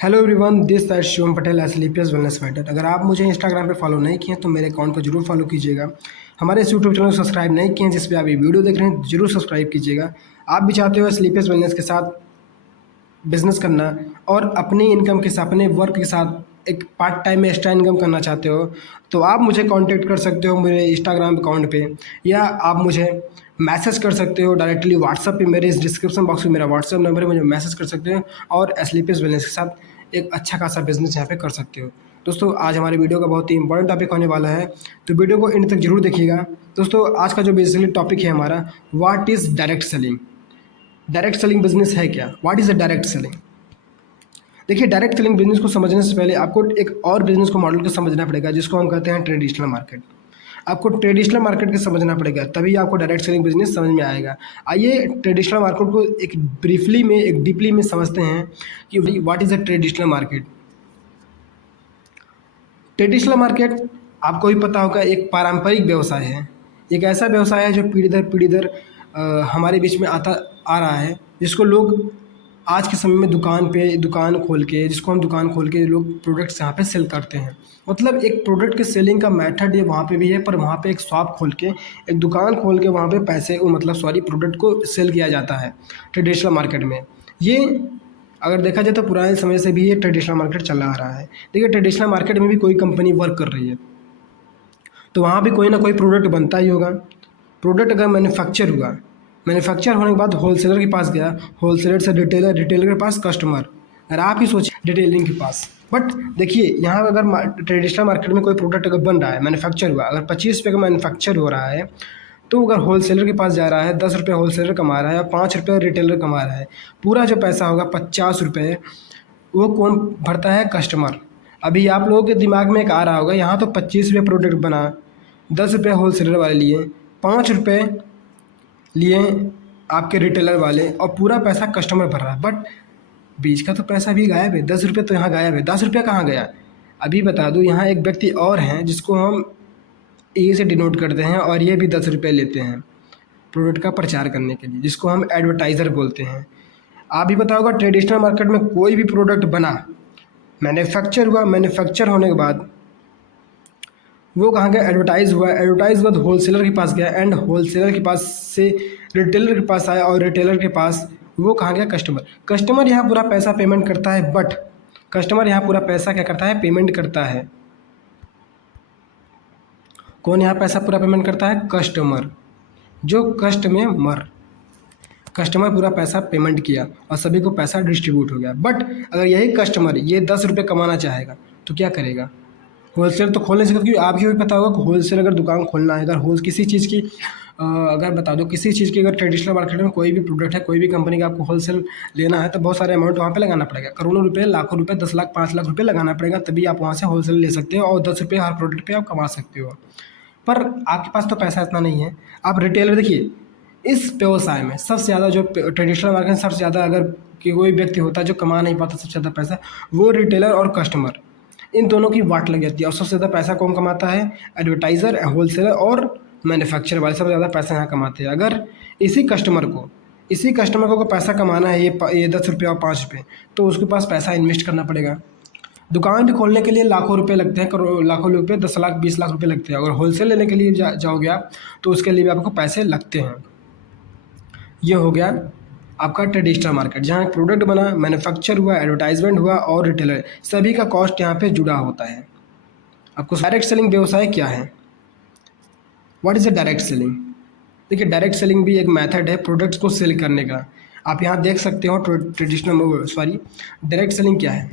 Hello everyone, this side Shivam Patel Asclepius wellness fighter. अगर आप मुझे इंस्टाग्राम पे फॉलो नहीं किए तो मेरे अकाउंट को जरूर फॉलो कीजिएगा। हमारे इस यूट्यूब चैनल को सब्सक्राइब नहीं किए जिस पे आप ये वीडियो देख रहे हैं जरूर सब्सक्राइब कीजिएगा। आप भी चाहते हो एसलीपियस वेलनेस के साथ बिजनेस करना और अपनी इनकम के साथ अपने वर्क के साथ एक पार्ट टाइम में एक्स्ट्रा इनकम करना चाहते हो तो आप मुझे कांटेक्ट कर सकते हो मेरे इंस्टाग्राम अकाउंट पे, या आप मुझे मैसेज कर सकते हो डायरेक्टली व्हाट्सअप पे। मेरे इस डिस्क्रिप्शन बॉक्स में मेरा व्हाट्सअप नंबर है, मुझे मैसेज कर सकते हो और एसलीपियस वेलनेस के साथ एक अच्छा खासा बिजनेस यहाँ पे कर सकते हो। दोस्तों, आज हमारे वीडियो का बहुत ही इंपॉर्टेंट टॉपिक होने वाला है, तो वीडियो को एंड तक जरूर देखिएगा। दोस्तों, आज का जो बेसिकली टॉपिक है हमारा, what is direct selling. Direct selling business है क्या? What is a direct selling? देखिए, डायरेक्ट सेलिंग बिजनेस को समझने से पहले आपको एक और बिजनेस को मॉडल को समझना पड़ेगा जिसको हम कहते हैं ट्रेडिशनल मार्केट। आपको ट्रेडिशनल मार्केट को समझना पड़ेगा, तभी आपको डायरेक्ट सेलिंग बिजनेस समझ में आएगा। आइए ट्रेडिशनल मार्केट को एक ब्रीफली में, एक डीपली में समझते हैं कि what is a traditional market. Traditional market आपको भी पता होगा, एक पारंपरिक व्यवसाय है। एक ऐसा व्यवसाय है जो पीढ़ी दर हमारे बीच में आता आ रहा है, जिसको लोग आज के समय में दुकान खोल के, जिसको हम दुकान खोल के लोग प्रोडक्ट्स यहाँ पे सेल करते हैं। मतलब एक प्रोडक्ट के सेलिंग का मेथड ये वहाँ पे भी है, पर वहाँ पे एक शॉप खोल के, एक दुकान खोल के वहाँ पे पैसे मतलब सॉरी प्रोडक्ट को सेल किया जाता है ट्रेडिशनल मार्केट में। ये अगर देखा जाए तो पुराने समय से भी ये ट्रेडिशनल मार्केट चला आ रहा है। देखिए, ट्रेडिशनल मार्केट में भी कोई कंपनी वर्क कर रही है तो वहाँ भी कोई ना कोई प्रोडक्ट बनता ही होगा। प्रोडक्ट अगर मैन्युफैक्चर हुआ, मैन्युफैक्चर होने के बाद होलसेलर के पास गया, होलसेलर से रिटेलर, रिटेलर के पास कस्टमर। अगर आप ही सोचिए डिटेलिंग के पास। बट देखिए, यहाँ अगर ट्रेडिशनल मार्केट में कोई प्रोडक्ट अगर बन रहा है, मैन्युफैक्चर हुआ, अगर 25 रुपये का मैन्युफैक्चर हो रहा है, तो अगर होलसेलर के पास जा रहा है, 10 रुपये होलसेलर कमा रहा है और 5 रुपये रिटेलर कमा रहा है, पूरा जो पैसा होगा 50 रुपये वो कौन भरता है? कस्टमर। अभी आप लोगों के दिमाग में एक आ रहा होगा, यहाँ तो 25 रुपये प्रोडक्ट बना, 10 रुपये होलसेलर वाले लिए, 5 रुपये लिए आपके रिटेलर वाले, और पूरा पैसा कस्टमर भर रहा है। बट बीच का तो पैसा भी गायब है, 10 रुपये तो यहाँ गायब है। 10 रुपये कहाँ गया? अभी बता दूँ, यहाँ एक व्यक्ति और हैं जिसको हम ए से डिनोट करते हैं, और ये भी 10 रुपये लेते हैं प्रोडक्ट का प्रचार करने के लिए, जिसको हम एडवर्टाइज़र बोलते हैं। आप भी पता होगा, ट्रेडिशनल मार्केट में कोई भी प्रोडक्ट बना, मैन्युफैक्चर हुआ, मैन्युफैक्चर होने के बाद वो कहाँ गया? एडवर्टाइज़ हुआ, एडवर्टाइज हुआ तो होलसेलर के पास गया, एंड होलसेलर के पास से रिटेलर के पास आया, और रिटेलर के पास वो कहाँ गया? कस्टमर। कस्टमर यहाँ पूरा पैसा पेमेंट करता है, बट कस्टमर यहाँ पूरा पैसा क्या करता है? पेमेंट करता है। कौन यहाँ पैसा पूरा पेमेंट करता है? कस्टमर। जो कस्टमर पूरा पैसा पेमेंट किया और सभी को पैसा डिस्ट्रीब्यूट हो गया। बट अगर यही कस्टमर ये 10 रुपये कमाना चाहेगा तो क्या करेगा? होलसेल तो खोल नहीं सकता, क्योंकि आपको भी पता होगा कि होलसेल अगर दुकान खोलना है, अगर किसी चीज़ की अगर बता दो, किसी चीज़ की अगर ट्रेडिशनल मार्केट में कोई भी प्रोडक्ट है, कोई भी कंपनी का आपको होलसेल लेना है, तो बहुत सारे अमाउंट वहाँ पे लगाना पड़ेगा। करोड़ों रुपए, लाखों रुपए, 10 लाख, 5 लाख रुपए लगाना पड़ेगा, तभी आप वहाँ से होलसेल ले सकते हो और 10 रुपये हर प्रोडक्ट पे आप कमा सकते हो। पर आपके पास तो पैसा इतना नहीं है। आप रिटेलर देखिए, इस व्यवसाय में सबसे ज़्यादा जो ट्रेडिशनल मार्केट में सबसे ज़्यादा अगर कि कोई व्यक्ति होता है जो कमा नहीं पाता सबसे ज़्यादा पैसा, वो रिटेलर और कस्टमर, इन दोनों की वाट लग जाती है। और सबसे ज़्यादा पैसा कौन कमाता है? एडवर्टाइज़र, होलसेलर और मैन्युफैक्चर वाले सबसे ज़्यादा पैसा यहाँ कमाते हैं। अगर इसी कस्टमर को पैसा कमाना है, ये 10 रुपये और 5 रुपये, तो उसके पास पैसा इन्वेस्ट करना पड़ेगा। दुकान भी खोलने के लिए लाखों रुपए लगते हैं, करोड़ लाखों रुपए, 10 लाख 20 लाख रुपए लगते हैं। अगर होलसेल लेने के लिए जाओगे आप, तो उसके लिए भी आपको पैसे लगते हैं। ये हो गया आपका ट्रेडिशनल मार्केट, जहाँ एक प्रोडक्ट बना, मैन्युफैक्चर हुआ, एडवर्टाइजमेंट हुआ और रिटेलर, सभी का कॉस्ट यहाँ पे जुड़ा होता है। आपको डायरेक्ट सेलिंग व्यवसाय क्या है? What is a direct selling? देखिए, डायरेक्ट सेलिंग भी एक मेथड है प्रोडक्ट्स को सेल करने का। आप यहाँ देख सकते हो डायरेक्ट सेलिंग क्या है?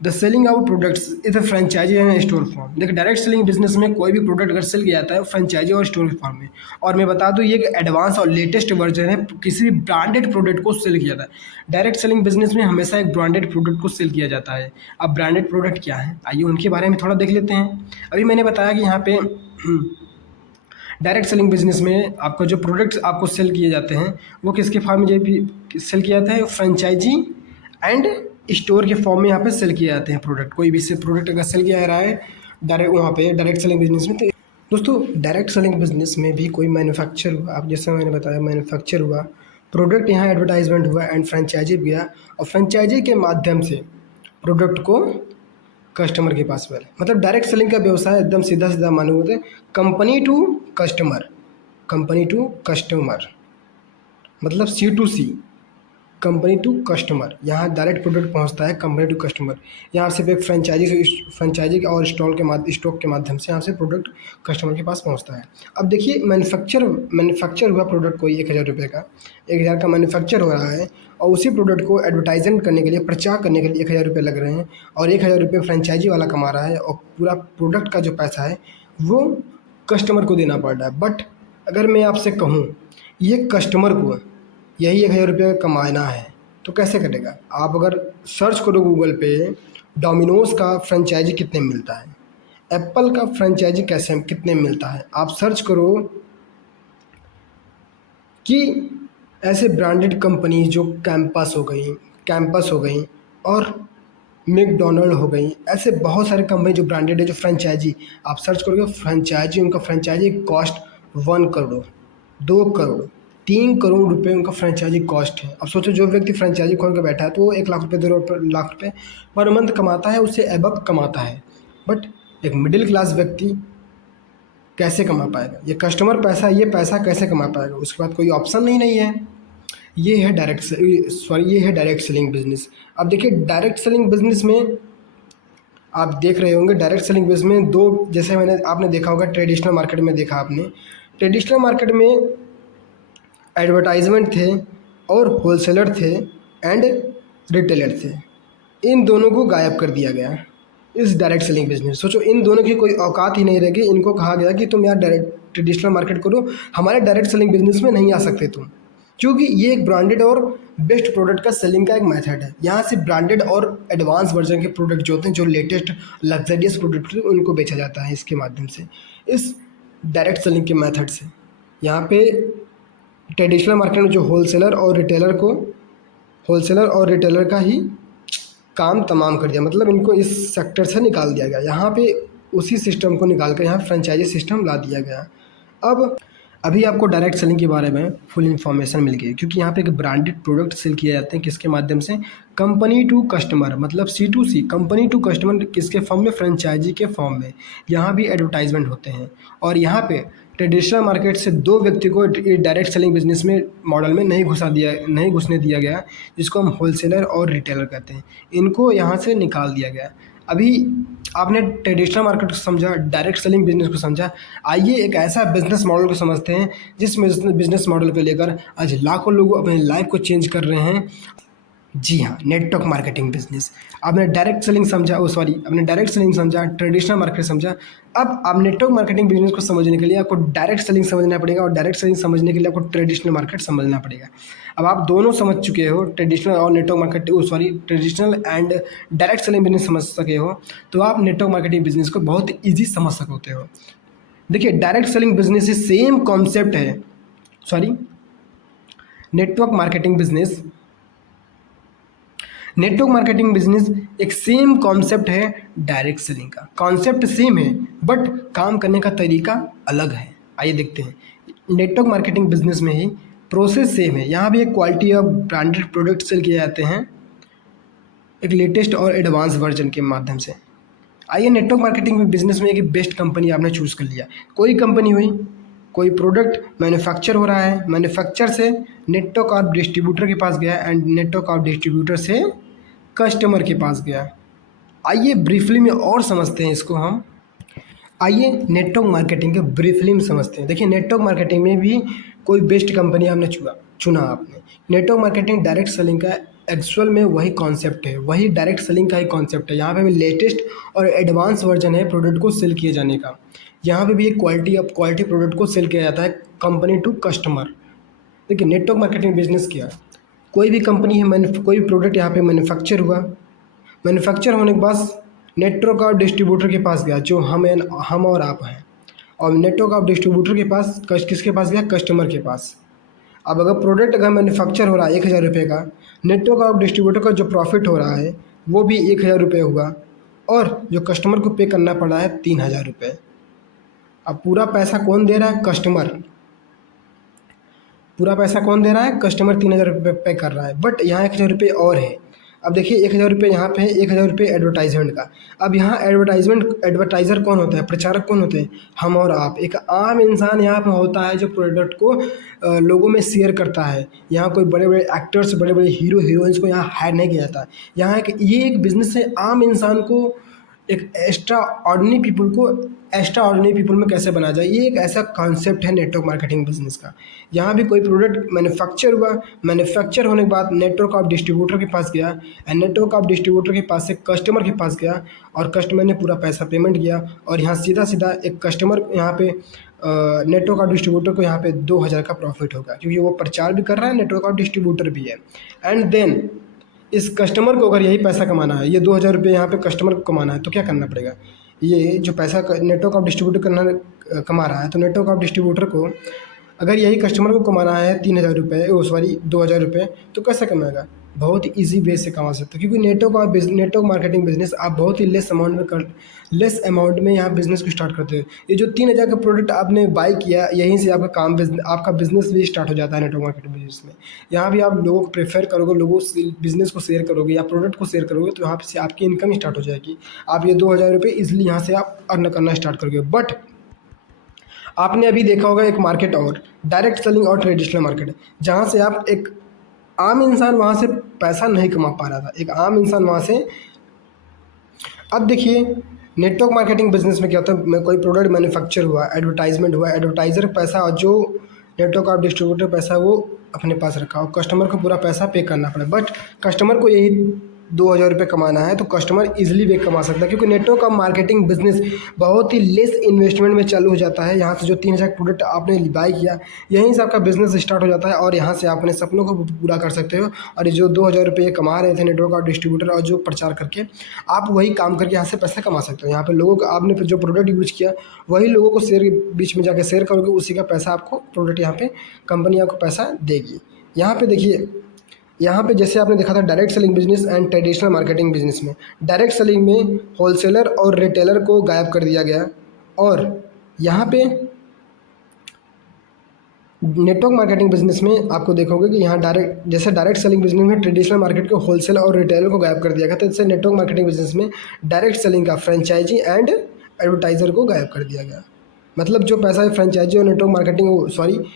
The selling of products is a franchisee and store form. देखिए, डायरेक्ट सेलिंग बिजनेस में कोई भी प्रोडक्ट अगर सेल किया जाता है फ्रेंचाइजी और स्टोर फॉर्म में। और मैं बता दूं, ये एक एडवांस और लेटेस्ट वर्जन है, किसी भी ब्रांडेड प्रोडक्ट को सेल किया जाता है। डायरेक्ट सेलिंग बिजनेस में हमेशा एक ब्रांडेड प्रोडक्ट को सेल किया जाता है। अब ब्रांडेड प्रोडक्ट क्या है, आइए उनके बारे में थोड़ा देख लेते हैं। अभी मैंने बताया कि यहाँ पे डायरेक्ट सेलिंग बिजनेस में आपको जो प्रोडक्ट्स आपको सेल किए जाते हैं वो किसके फॉर्म में भी सेल किया जाता है? फ्रेंचाइजी एंड स्टोर के फॉर्म में यहाँ पे सेल किए जाते हैं प्रोडक्ट। कोई भी से प्रोडक्ट अगर सेल किया जा रहा है डायरेक्ट वहाँ पे डायरेक्ट सेलिंग बिजनेस में, तो दोस्तों डायरेक्ट सेलिंग बिजनेस में भी कोई मैन्युफैक्चर हुआ, आप जैसे मैंने बताया मैन्युफैक्चर हुआ, प्रोडक्ट यहाँ एडवर्टाइजमेंट हुआ एंड फ्रेंचाइजी गया, और फ्रेंचाइजी के माध्यम से प्रोडक्ट को कस्टमर के पास मिले। मतलब डायरेक्ट सेलिंग का व्यवसाय एकदम सीधा सीधा मालूम होता है, company to customer, company to customer, मतलब C2C, कंपनी टू कस्टमर। यहाँ डायरेक्ट प्रोडक्ट पहुँचता है कंपनी टू कस्टमर। यहाँ सिर्फ एक फ्रेंचाइजी और स्टॉक के माध्यम से यहाँ से प्रोडक्ट कस्टमर के पास पहुँचता है। अब देखिए मैन्युफैक्चर हुआ प्रोडक्ट कोई 1,000 रुपये का, 1,000 का मैन्युफैक्चर हो रहा है और उसी प्रोडक्ट को एडवर्टाइजमेंट करने के लिए, प्रचार करने के लिए 1,000 रुपये लग रहे हैं और 1,000 रुपये फ्रेंचाइजी वाला कमा रहा है और पूरा प्रोडक्ट का जो पैसा है वो कस्टमर को देना पड़ रहा है। बट अगर मैं आपसे कहूँ ये कस्टमर को यही 1,000 रुपये कमाना है तो कैसे करेगा? आप अगर सर्च करो गूगल पे डोमिनोज़ का फ्रेंचाइजी कितने में मिलता है, एप्पल का फ्रेंचाइजी कितने में मिलता है, आप सर्च करो कि ऐसे ब्रांडेड कंपनी जो कैंपस हो गई और मैकडोनल्ड हो गई, ऐसे बहुत सारे कंपनी जो ब्रांडेड है जो फ्रेंचाइजी, आप सर्च करोगे फ्रेंचाइजी, उनका फ्रेंचाइजी कॉस्ट 1 करोड़, 2 करोड़, 3 करोड़ रुपए उनका फ्रेंचाइजी कॉस्ट है। अब सोचो जो व्यक्ति फ्रेंचाइजी खोल के बैठा है तो वो 1 लाख रुपये, 2 लाख रुपये पर मंथ कमाता है, उससे एबव कमाता है। बट एक मिडिल क्लास व्यक्ति कैसे कमा पाएगा? ये कस्टमर पैसा, ये पैसा कैसे कमा पाएगा? उसके बाद कोई ऑप्शन नहीं है। ये है डायरेक्ट सेलिंग बिजनेस। अब देखिए डायरेक्ट सेलिंग बिजनेस में आप देख रहे होंगे, डायरेक्ट सेलिंग बिजनेस में दो, जैसे आपने देखा होगा ट्रेडिशनल मार्केट में देखा आपने, ट्रेडिशनल मार्केट में एडवर्टाइजमेंट थे और होलसेलर थे एंड रिटेलर थे। इन दोनों को गायब कर दिया गया इस डायरेक्ट सेलिंग बिजनेस। सोचो इन दोनों की कोई औकात ही नहीं रहेगी। इनको कहा गया कि तुम यार डायरेक्ट ट्रेडिशनल मार्केट करो, हमारे डायरेक्ट सेलिंग बिजनेस में नहीं आ सकते तुम, क्योंकि ये एक ब्रांडेड और बेस्ट प्रोडक्ट का सेलिंग का एक मेथड है। यहाँ से ब्रांडेड और एडवांस वर्जन के प्रोडक्ट जो होते हैं, जो लेटेस्ट लग्जरियस प्रोडक्ट हैं, उनको बेचा जाता है इसके माध्यम से, इस डायरेक्ट सेलिंग के मेथड से। यहाँ पे ट्रेडिशनल मार्केट में जो होलसेलर और रिटेलर का ही काम तमाम कर दिया, मतलब इनको इस सेक्टर से निकाल दिया गया। यहाँ पे उसी सिस्टम को निकाल कर यहाँ फ्रेंचाइजी सिस्टम ला दिया गया। अब अभी आपको डायरेक्ट सेलिंग के बारे में फुल इन्फॉर्मेशन मिल गई, क्योंकि यहाँ पे एक ब्रांडेड प्रोडक्ट सेल किए जाते हैं किसके माध्यम से, कंपनी टू कस्टमर, मतलब C2C, कंपनी टू कस्टमर किसके फॉर्म में, फ्रेंचाइजी के फॉर्म में। यहाँ भी एडवर्टाइजमेंट होते हैं और यहाँ पे ट्रेडिशनल मार्केट से दो व्यक्ति को डायरेक्ट सेलिंग बिजनेस में मॉडल में नहीं घुसने दिया गया, जिसको हम होलसेलर और रिटेलर कहते हैं, इनको यहाँ से निकाल दिया गया। अभी आपने ट्रेडिशनल मार्केट को समझा, डायरेक्ट सेलिंग बिजनेस को समझा। आइए एक ऐसा बिजनेस मॉडल को समझते हैं जिस बिजनेस मॉडल को लेकर आज लाखों लोग अपनी लाइफ को चेंज कर रहे हैं। जी हाँ, नेटवर्क मार्केटिंग बिजनेस। आपने डायरेक्ट सेलिंग समझा, ट्रेडिशनल मार्केट समझा। अब आप नेटवर्क मार्केटिंग बिजनेस को समझने के लिए आपको डायरेक्ट सेलिंग समझना पड़ेगा और डायरेक्ट सेलिंग समझने के लिए आपको ट्रेडिशनल मार्केट समझना पड़ेगा। अब आप दोनों समझ चुके हो, traditional and direct selling business समझ सके हो, तो आप नेटवर्क मार्केटिंग बिजनेस को बहुत ईजी समझ सकते हो। देखिए डायरेक्ट सेलिंग बिजनेस से सेम कॉन्सेप्ट है, नेटवर्क मार्केटिंग बिजनेस एक सेम कॉन्सेप्ट है डायरेक्ट सेलिंग का। कॉन्सेप्ट सेम है बट काम करने का तरीका अलग है। आइए देखते हैं। नेटवर्क मार्केटिंग बिजनेस में ही प्रोसेस सेम है। यहाँ भी एक quality of branded product sale किए जाते हैं एक लेटेस्ट और एडवांस वर्जन के माध्यम से। आइए नेटवर्क मार्केटिंग बिजनेस में एक बेस्ट कंपनी आपने चूज़ कर लिया। कोई कंपनी हुई, कोई प्रोडक्ट मैन्युफैक्चर हो रहा है, मैन्युफैक्चर से नेटवर्क ऑफ डिस्ट्रीब्यूटर के पास गया एंड नेटवर्क ऑफ डिस्ट्रीब्यूटर से कस्टमर के पास गया। आइए ब्रीफली में और समझते हैं इसको हम। आइए नेटवर्क मार्केटिंग के ब्रीफली में समझते हैं। देखिए नेटवर्क मार्केटिंग में भी कोई बेस्ट कंपनी आपने चुना आपने। नेटवर्क मार्केटिंग डायरेक्ट सेलिंग का एक्चुअल में वही कॉन्सेप्ट है, वही डायरेक्ट सेलिंग का ही कॉन्सेप्ट है। यहाँ पे भी लेटेस्ट और एडवांस वर्जन है प्रोडक्ट को सेल किए जाने का। यहाँ पे भी एक क्वालिटी प्रोडक्ट को सेल किया जाता है कंपनी टू कस्टमर। देखिए नेटवर्क मार्केटिंग बिजनेस क्या है, कोई भी कंपनी है, कोई प्रोडक्ट यहाँ पे मैन्युफैक्चर हुआ, मैन्युफैक्चर होने के बाद नेटवर्क ऑफ डिस्ट्रीब्यूटर के पास गया, जो हम और आप हैं, और नेटवर्क ऑफ डिस्ट्रीब्यूटर के पास किसके पास गया, कस्टमर के पास। अब अगर मैन्युफैक्चर हो रहा है 1,000 रुपये का, नेटवर्क ऑफ डिस्ट्रीब्यूटर का जो प्रॉफिट हो रहा है वो भी 1,000 रुपये हुआ और जो कस्टमर को पे करना पड़ा है 3,000 रुपये। अब पूरा पैसा कौन दे रहा है, कस्टमर। पूरा पैसा कौन दे रहा है, कस्टमर 3,000 रुपये पे कर रहा है। बट यहाँ 1,000 रुपये और है, अब देखिए 1,000 रुपये यहाँ पे है, 1,000 रुपये एडवर्टाइजमेंट का। अब यहाँ एडवर्टाइज़र कौन होता है, प्रचारक कौन होते हैं, हम और आप। एक आम इंसान यहाँ पे होता है जो प्रोडक्ट को लोगों में शेयर करता है। यहाँ कोई बड़े बड़े एक्टर्स, बड़े बड़े हीरो हीरोइंस को यहाँ हायर नहीं किया जाता। यहाँ ये एक बिजनेस है, आम इंसान को एक एक्स्ट्रा ऑर्डिनरी पीपल में कैसे बनाया जाए, ये एक ऐसा कॉन्सेप्ट है नेटवर्क मार्केटिंग बिजनेस का। यहाँ भी कोई प्रोडक्ट मैन्युफैक्चर हुआ, मैन्युफैक्चर होने के बाद नेटवर्क ऑफ डिस्ट्रीब्यूटर के पास गया, एंड नेटवर्क ऑफ डिस्ट्रीब्यूटर के पास से कस्टमर के पास गया, और कस्टमर ने पूरा पैसा पेमेंट किया, और यहाँ सीधा सीधा एक कस्टमर यहाँ पे नेटवर्क ऑफ डिस्ट्रीब्यूटर को यहाँ पे 2,000 का प्रॉफिट होगा, क्योंकि वो प्रचार भी कर रहा है, नेटवर्क ऑफ डिस्ट्रीब्यूटर भी है। एंड देन इस कस्टमर को अगर यही पैसा कमाना है, ये 2,000 रुपये यहाँ पे कस्टमर को कमाना है, तो क्या करना पड़ेगा। ये जो पैसा नेटवर्क ऑफ डिस्ट्रीब्यूटर कमा रहा है, तो नेटवर्क ऑफ डिस्ट्रीब्यूटर को अगर यही कस्टमर को कमाना है 3,000 रुपये, 2,000 रुपये, तो कैसे कमाएगा। बहुत ही ईजी वे से कमा सकते हो, क्योंकि नेटवर्क मार्केटिंग बिजनेस आप बहुत ही लेस अमाउंट में यहाँ बिजनेस को स्टार्ट करते हो। ये जो 3,000 का प्रोडक्ट आपने बाई किया, यहीं से आपका बिजनेस भी स्टार्ट हो जाता है नेटवर्क मार्केटिंग बिजनेस में। यहाँ भी आप लोगों को प्रेफर करोगे, लोगों बिजनेस को शेयर करोगे या प्रोडक्ट को शेयर करोगे, तो यहाँ से आपकी इनकम स्टार्ट हो जाएगी। आप ये 2,000 रुपये ईजिली यहाँ से आप अर्न करना स्टार्ट करोगे। बट आपने अभी देखा होगा एक मार्केट और डायरेक्ट सेलिंग और ट्रेडिशनल मार्केट, जहाँ से आप एक आम इंसान वहाँ से पैसा नहीं कमा पा रहा था, एक आम इंसान वहाँ से। अब देखिए नेटवर्क मार्केटिंग बिजनेस में क्या होता है, मैं कोई प्रोडक्ट मैन्युफैक्चर हुआ, एडवर्टाइजमेंट हुआ, एडवर्टाइज़र पैसा और जो नेटवर्क ऑफ डिस्ट्रीब्यूटर पैसा वो अपने पास रखा, और कस्टमर को पूरा पैसा पे करना पड़ा। बट कस्टमर को यही 2,000 रुपये कमाना है, तो कस्टमर इजीली वे कमा सकता है, क्योंकि नेटवर्क ऑफ मार्केटिंग बिजनेस बहुत ही लेस इन्वेस्टमेंट में चालू हो जाता है। यहाँ से जो 3,000 प्रोडक्ट आपने बाई किया, यहीं से आपका बिजनेस स्टार्ट हो जाता है, और यहाँ से आप अपने सपनों को पूरा कर सकते हो। और ये जो 2,000 रुपये कमा रहे थे नेटवर्क ऑफ डिस्ट्रीब्यूटर और जो प्रचार करके, आप वही काम करके यहाँ से पैसा कमा सकते हो। यहाँ पे लोगों को आपने जो प्रोडक्ट यूज किया, वही लोगों को शेयर बीच में जाकर शेयर करोगे, उसी का पैसा आपको प्रोडक्ट यहाँ पे कंपनी आपको पैसा देगी। यहाँ पे देखिए, यहाँ पे जैसे आपने देखा था direct selling business and traditional marketing business में, डायरेक्ट सेलिंग में होलसेलर और रिटेलर को गायब कर दिया गया, और यहाँ पे नेटवर्क मार्केटिंग बिजनेस में आपको देखोगे कि यहाँ डायरेक्ट सेलिंग बिजनेस में ट्रेडिशनल मार्केट को होलसेल और रिटेलर को गायब कर दिया गया, तो इससे नेटवर्क मार्केटिंग बिजनेस में डायरेक्ट सेलिंग का फ्रेंचाइजी एंड एडवर्टाइज़र को गायब कर दिया गया। मतलब जो पैसा फ्रेंचाइजी और नेटवर्क मार्केटिंग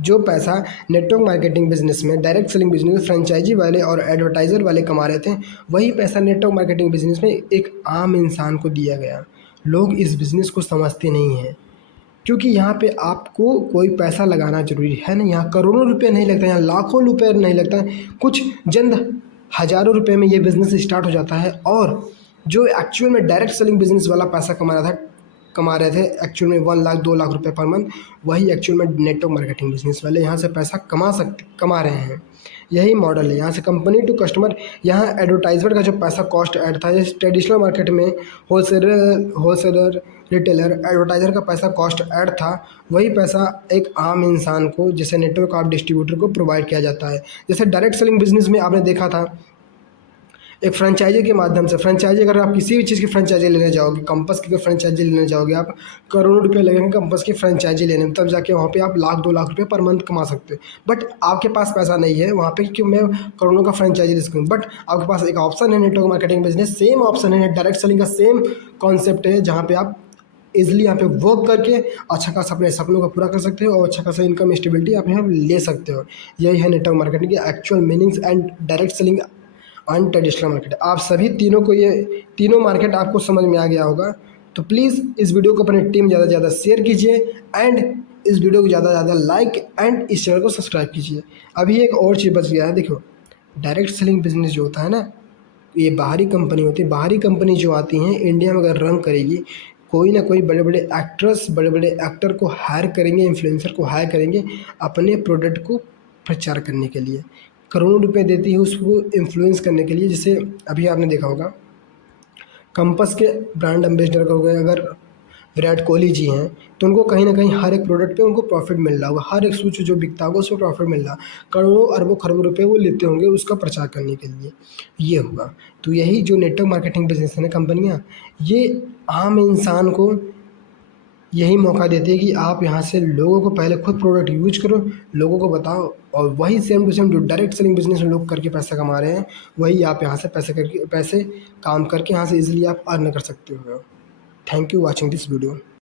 जो पैसा नेटवर्क मार्केटिंग बिजनेस में, डायरेक्ट सेलिंग बिजनेस में फ्रेंचाइजी वाले और एडवर्टाइज़र वाले कमा रहे थे, वही पैसा नेटवर्क मार्केटिंग बिजनेस में एक आम इंसान को दिया गया। लोग इस बिज़नेस को समझते नहीं हैं, क्योंकि यहाँ पे आपको कोई पैसा लगाना ज़रूरी है नहीं। यहाँ करोड़ों रुपये नहीं लगता, यहाँ लाखों रुपये नहीं लगता, कुछ चंद हज़ारों रुपये में ये बिज़नेस स्टार्ट हो जाता है। और जो एक्चुअल में डायरेक्ट सेलिंग बिजनेस वाला पैसा कमा रहे थे एक्चुअल में 1 लाख 2 लाख रुपए पर मंथ, वही एक्चुअल में नेटवर्क मार्केटिंग बिजनेस वाले यहाँ से पैसा कमा रहे हैं। यही मॉडल है यहाँ से कंपनी टू कस्टमर। यहाँ एडवर्टाइजमेंट का जो पैसा कॉस्ट ऐड था, जैसे ट्रेडिशनल मार्केट में होलसेलर रिटेलर एडवर्टाइज़र का पैसा कॉस्ट ऐड था, वही पैसा एक आम इंसान को, जैसे नेटवर्क ऑफ डिस्ट्रीब्यूटर को प्रोवाइड किया जाता है। जैसे डायरेक्ट सेलिंग बिजनेस में आपने देखा था एक फ्रेंचाइजी के माध्यम से, फ्रेंचाइजी अगर आप किसी भी चीज़ की फ्रेंचाइजी लेने जाओगे, कंपस की फ्रेंचाइजी लेने जाओगे, आप करोड़ों रुपए लगेंगे कंपस की फ्रेंचाइजी लेने में, तब जाके वहाँ पे आप 1 लाख 2 लाख रुपए पर मंथ कमा सकते हो। बट आपके पास पैसा नहीं है वहाँ पे कि मैं करोड़ों का फ्रेंचाइजी ले सकूँ। बट आपके पास एक ऑप्शन है network marketing business, same option है, डायरेक्ट सेलिंग का सेम कॉन्सेप्ट है, जहाँ पे आप ईजिली यहाँ पे वर्क करके अच्छा खासा अपने सपनों को पूरा कर सकते हो और अच्छा खासा इनकम स्टेबिलिटी आप यहाँ ले सकते हो। यही है नेटवर्क मार्केटिंग की actual meanings and direct selling and traditional market. आप सभी ये तीनों मार्केट आपको समझ में आ गया होगा, तो प्लीज़ इस वीडियो को अपनी टीम ज़्यादा से ज़्यादा शेयर कीजिए एंड इस वीडियो को ज़्यादा से ज़्यादा लाइक एंड इस चैनल को सब्सक्राइब कीजिए। अभी एक और चीज़ बच गया है, देखो डायरेक्ट सेलिंग बिजनेस जो होता है ना, ये बाहरी कंपनी होती है, बाहरी कंपनी जो आती हैं इंडिया में अगर रन करेगी, कोई ना कोई बड़े बड़े एक्ट्रेस, बड़े बड़े एक्टर को हायर करेंगे, इन्फ्लुएंसर को हायर करेंगे अपने प्रोडक्ट को प्रचार करने के लिए, करोड़ों रुपए देती है उसको इन्फ्लुएंस करने के लिए। जैसे अभी आपने देखा होगा कंपस के ब्रांड एम्बेसडर हो गए अगर विराट कोहली जी हैं, तो उनको कहीं ना कहीं हर एक प्रोडक्ट पे उनको प्रॉफिट मिल रहा होगा, हर एक सूच जो बिकता होगा उसमें प्रॉफिट मिल रहा, करोड़ों अरबों खरबों रुपए वो लेते होंगे उसका प्रचार करने के लिए। ये होगा, तो यही जो नेटवर्क मार्केटिंग बिजनेस है ना कंपनियाँ, ये आम इंसान को यही मौका देती है कि आप यहाँ से लोगों को पहले खुद प्रोडक्ट यूज करो, लोगों को बताओ, और वही सेम टू सेम जो डायरेक्ट सेलिंग बिजनेस में लोग करके पैसा कमा रहे हैं, वही आप यहाँ से पैसे काम करके यहाँ से इजीली आप अर्न कर सकते हो। Thank you watching this video.